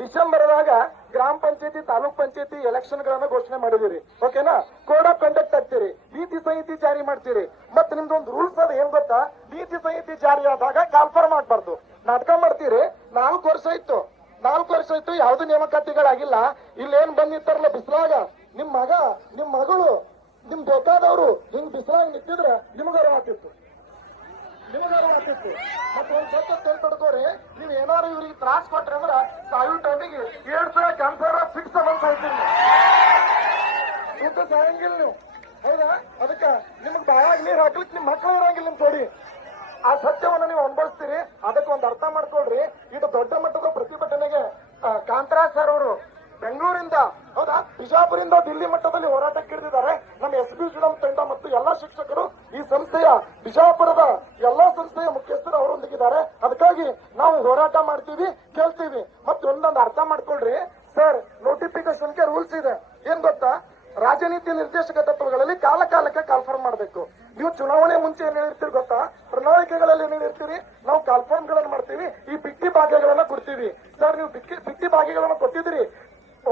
ಡಿಸೆಂಬರ್ದಾಗ ಗ್ರಾಮ ಪಂಚಾಯತಿ ತಾಲೂಕ್ ಪಂಚಾಯತಿ ಎಲೆಕ್ಷನ್ ಗಳನ್ನ ಘೋಷಣೆ ಮಾಡಿದಿರಿ. ಓಕೆನಾ? ಕೋಡ್ ಆಫ್ ಕಂಡಕ್ಟ್ ಆಗ್ತೀರಿ, ನೀತಿ ಸಂಹಿತೆ ಜಾರಿ ಮಾಡ್ತೀರಿ. ಮತ್ತೆ ನಿಮ್ದೊಂದು ರೂಲ್ಸ್ ಅದ, ಏನ್ ಗೊತ್ತಾ? ನೀತಿ ಸಂಹಿತೆ ಜಾರಿ ಆದಾಗ ಕಾಲ್ಫಾರ್ಮ್ ಆಗ್ಬಾರ್ದು. ನಾಟಕ ಮಾಡ್ತೀರಿ. 4 ವರ್ಷ ಇತ್ತು, 4 ವರ್ಷ ಇತ್ತು, ಯಾವ್ದು ನೇಮಕಾತಿಗಳಾಗಿಲ್ಲ. ಇಲ್ಲೇನ್ ಬಂದಿರ್ತಾರಲ್ಲ ಬಿಸಿಲಾಗ, ನಿಮ್ ಮಗಳು, ನಿಮ್ ಬೇಕಾದವರು ಹಿಂಗ್ ಬಿಸಿಲಾಗ ನಿಂತಿದ್ರೆ ನಿಮಗಾರ ಆಗ್ತಿತ್ತು. ಮತ್ತೆ ಒಂದ್ ಸ್ವಲ್ಪ ತಡ್ಕೋರಿ. ನೀವ್ ಏನಾರು ಇವ್ರಿಗೆ ತ್ರಾಸ್ ಕೊಟ್ರಿ ಅಂದ್ರ ಸಾಯು ಟೈಮಿಗೆ 7 ಕ್ಯಾನ್ಸರ್ ಫಿಕ್ಸ್ ಅಂತ ಹೇಳ್ತೀನಿ. ಸಾಯಂಗಿಲ್ಲ ನೀವು, ಹೌದಾ? ಅದಕ್ಕ ನಿಮ್ಗೆ ಬಾಯಾಗ ನೀರ್ ಹಾಕ್ಲಿಕ್ಕೆ ನಿಮ್ ಮಕ್ಳು ಇರಂಗಿಲ್ಲ ನಿಮ್ ಜೋಡಿ. ಆ ಸತ್ಯವನ್ನ ನೀವು ಅನುಭವಿಸ್ತೀರಿ. ಅದಕ್ಕೊಂದು ಅರ್ಥ ಮಾಡ್ಕೊಳ್ರಿ. ಇದು ದೊಡ್ಡ ಮಟ್ಟದ ಪ್ರತಿಭಟನೆಗೆ ಕಾಂತರಾಜ್ ಸರ್ ಅವರು ಬೆಂಗಳೂರಿಂದ, ಹೌದಾ, ಬಿಜಾಪುರಿಂದ ದಿಲ್ಲಿ ಮಟ್ಟದಲ್ಲಿ ಹೋರಾಟಕ್ಕೆ ಇಳಿದಿದ್ದಾರೆ. ನಮ್ಮ SB ಶ್ರೀರಾಮ್ ತಂಡ ಮತ್ತು ಎಲ್ಲಾ ಶಿಕ್ಷಕರು, ಈ ಸಂಸ್ಥೆಯ ಬಿಜಾಪುರದ ಎಲ್ಲಾ ಸಂಸ್ಥೆಯ ಮುಖ್ಯಸ್ಥರು ಅವರೊಂದಿಗಿದ್ದಾರೆ. ಅದಕ್ಕಾಗಿ ನಾವು ಹೋರಾಟ ಮಾಡ್ತೀವಿ, ಕೇಳ್ತೀವಿ. ಮತ್ತೆ ಒಂದೊಂದು ಅರ್ಥ ಮಾಡ್ಕೊಳ್ರಿ ಸರ್, ನೋಟಿಫಿಕೇಶನ್ಗೆ ರೂಲ್ಸ್ ಇದೆ. ಏನ್ ಗೊತ್ತಾ? ರಾಜನೀತಿ ನಿರ್ದೇಶಕ ತತ್ವಗಳಲ್ಲಿ ಕಾಲಕ್ಕೆ ಕಾಲ್ಫಾರ್ಮ್ ಮಾಡಬೇಕು. ನೀವು ಚುನಾವಣೆ ಮುಂಚೆ ಏನ್ ಹೇಳಿರ್ತೀರಿ ಗೊತ್ತಾ? ಪ್ರಣಾಳಿಕೆಗಳಲ್ಲಿ ಏನ್ ಹೇಳಿರ್ತೀರಿ? ನಾವು ಕಾಲ್ಫಾರ್ಮ್ ಗಳನ್ನ ಮಾಡ್ತೀವಿ, ಈ ಬಿಟ್ಟಿ ಭಾಗ್ಯಗಳನ್ನ ಕೊಡ್ತೀವಿ. ಸರ್, ನೀವು ಬಿಟ್ಟಿ ಭಾಗ್ಯಗಳನ್ನ ಕೊಟ್ಟಿದ್ದೀರಿ.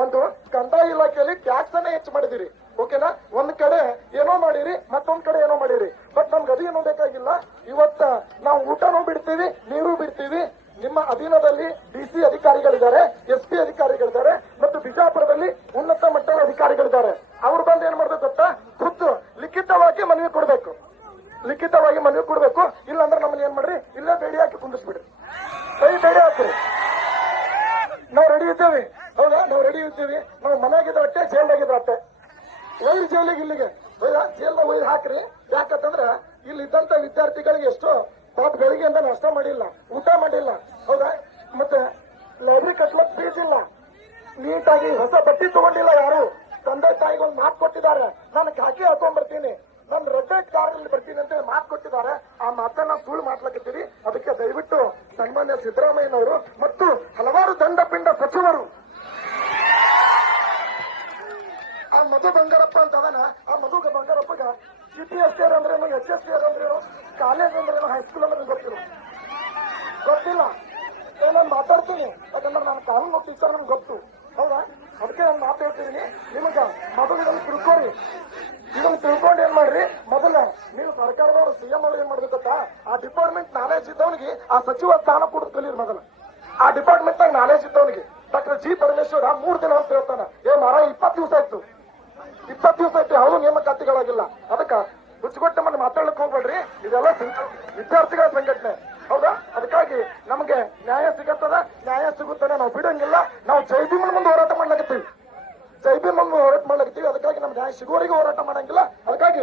ಒಂದು ಕಂದಾಯ ಇಲಾಖೆಯಲ್ಲಿ ಟ್ಯಾಕ್ಸ್ ಅನ್ನ ಹೆಚ್ಚು ಮಾಡಿದಿರಿ. ಓಕೆನಾ? ಒಂದ್ ಕಡೆ ಏನೋ ಮಾಡಿರಿ, ಮತ್ತೊಂದ್ ಕಡೆ ಏನೋ ಮಾಡಿರಿ. ಬಟ್ ನಮ್ಗೆ ಅದು ಏನೋ ಬೇಕಾಗಿಲ್ಲ. ಇವತ್ತ ನಾವು ಊಟನೂ ಬಿಡ್ತೀವಿ, ನೀರು ಬಿಡ್ತೀವಿ. ನಿಮ್ಮ ಅಧೀನದಲ್ಲಿ DC ಅಧಿಕಾರಿಗಳಿದ್ದಾರೆ, SP ಅಧಿಕಾರಿಗಳಿದ್ದಾರೆ, ಮತ್ತು ಬಿಜಾಪುರದಲ್ಲಿ ಉನ್ನತ ಮಟ್ಟದ ಅಧಿಕಾರಿಗಳಿದ್ದಾರೆ. ಅವ್ರು ಬಂದು ಏನ್ ಮಾಡ್ಬೇಕು ಗೊತ್ತಾ? ಖುದ್ದು ಲಿಖಿತವಾಗಿ ಮನವಿ ಕೊಡ್ಬೇಕು. ಇಲ್ಲಾಂದ್ರೆ ನಮ್ಮನ್ನ ಏನ್ ಮಾಡ್ರಿ, ಇಲ್ಲೇ ಬೇಡಿ ಹಾಕಿ ಕುಂದಿಸ್ಬಿಡ್ರಿ. ಬೇಡಿ ಹಾಕ್ರಿ. ನಾವು ರೆಡಿ ಇದ್ದೇವೆ, ಹೌದಾ? ನಾವು ರೆಡಿ ಇರ್ತೀವಿ. ನಾವು ಮನೆಯಾಗಿದ್ರೆ ಅಟ್ಟೆ, ಜೈಲ್ದಾಗಿದ್ರೆ ಅಟ್ಟೆ. ಒಯ್ರಿ ಜೈಲಿಗೆ, ಇಲ್ಲಿಗೆ ಜೈಲ್ನ ಒಯ್ದು ಹಾಕ್ರಿ. ಯಾಕಂತಂದ್ರ ಇಲ್ಲಿ ಇದ್ದಂತ ವಿದ್ಯಾರ್ಥಿಗಳಿಗೆ ಎಷ್ಟೋ ಪಾಪ ಬೆಳಿಗ್ಗೆಯಿಂದ ನಾಷ್ಟ ಮಾಡಿಲ್ಲ, ಊಟ ಮಾಡಿಲ್ಲ, ಹೌದಾ? ಮತ್ತೆ ಲೈಬ್ರರಿ ಕಟ್ಲಕ್ ಫೀಸ್ ಇಲ್ಲ, ನೀಟಾಗಿ ಹೊಸ ಬಟ್ಟೆ ತಗೊಂಡಿಲ್ಲ ಯಾರು. ತಂದೆ ತಾಯಿಗೆ ಒಂದು ಮಾತು ಕೊಟ್ಟಿದ್ದಾರೆ, ನಾನು ಕಾಕಿ ಹಾಕೊಂಡ್ ಬರ್ತೀನಿ, ನಾನು ರೆಡ್ ಲೈಟ್ ಕಾರಲ್ಲಿ ಬರ್ತೀನಿ ಅಂತ ಮಾತು ಕೊಟ್ಟಿದ್ದಾರೆ. ಆ ಮಾತನ್ನ ಸುಳ್ಳು ಮಾಡ್ಲಕತ್ತೀರಿ. ಅದಕ್ಕೆ ದಯವಿಟ್ಟು ಸನ್ಮಾನ್ಯ ಸಿದ್ದರಾಮಯ್ಯನವರು ಮತ್ತು ಹಲವಾರು ದಂಡ ಪಿಂಡ ಸಚಿವರು, ಆ ಮಧು ಬಂಗಾರಪ್ಪ ಅಂತ ಅದನ, ಆ ಮಧು ಬಂಗಾರಪ್ಪಗ CPSR ಅಂದ್ರೇನು, HSR ಅಂದ್ರೇನು, ಕಾಲೇಜ್ ಅಂದ್ರೇನು, ಹೈಸ್ಕೂಲ್ ಅಂದ್ರೆ ಗೊತ್ತಿಲ್ಲ. ನಾನು ಮಾತಾಡ್ತೀನಿ, ಯಾಕಂದ್ರೆ ನಾನು ಕಾನೂನು ಟೀಚರ್, ನಮ್ಗೆ ಗೊತ್ತು, ಹೌದಾ? ಅದಕ್ಕೆ ನಾನು ಮಾತಾಡ್ತಿದ್ದೀನಿ. ನಿಮಗ ಮೊದಲು ಇದನ್ನು ತಿಳ್ಕೊರಿ. ಇದನ್ನು ತಿಳ್ಕೊಂಡು ಏನ್ ಮಾಡ್ರಿ, ಮೊದಲ ನೀವು ಸರ್ಕಾರದವರು CM ಅವ್ರು ಏನ್ ಮಾಡ್ಬೇಕು ಗೊತ್ತಾ? ಆ ಡಿಪಾರ್ಟ್ಮೆಂಟ್ ನಾಲೆಜ್ ಇದ್ದವನಿಗೆ ಆ ಸಚಿವ ಸ್ಥಾನ ಕೊಡೋದು ಕಲೀರಿ. ಮೊದಲು ಆ ಡಿಪಾರ್ಟ್ಮೆಂಟ್ ನಾಗ ನಾಲೆಜ್ ಇದ್ದವನಿಗೆ ಡಾಕ್ಟರ್ G. ಪರಮೇಶ್ವರ 3 ದಿನ ಅಂತ ಹೇಳ್ತಾನೆ. ಮಾರ 20 ದಿವಸ ಆಯ್ತು, ಯಾವುದು ನೇಮಕಾತಿಗಳಾಗಿಲ್ಲ. ಅದಕ್ಕ ಹುಚ್ಚುಗೊಟ್ಟೆ ಮನೆ ಮಾತಾಡ್ಲಿಕ್ಕೆ ಹೋಗ್ಬೇಡ್ರಿ. ಇದೆಲ್ಲ ವಿದ್ಯಾರ್ಥಿಗಳ ಸಂಘಟನೆ, ಹೌದಾ? ಅದಕ್ಕಾಗಿ ನಮಗೆ ನ್ಯಾಯ ಸಿಗುತ್ತದೆ, ನಾವು ಬಿಡಂಗಿಲ್ಲ. ನಾವು ಜೈ ಭೀಮನ ಮುಂದೆ ಹೋರಾಟ ಮಾಡ್ಲಾಕತ್ತೀವಿ. ಅದಕ್ಕಾಗಿ ನಮ್ಗೆ ನ್ಯಾಯ ಸಿಗುವವರೆಗೂ ಹೋರಾಟ ಮಾಡಂಗಿಲ್ಲ. ಅದಕ್ಕಾಗಿ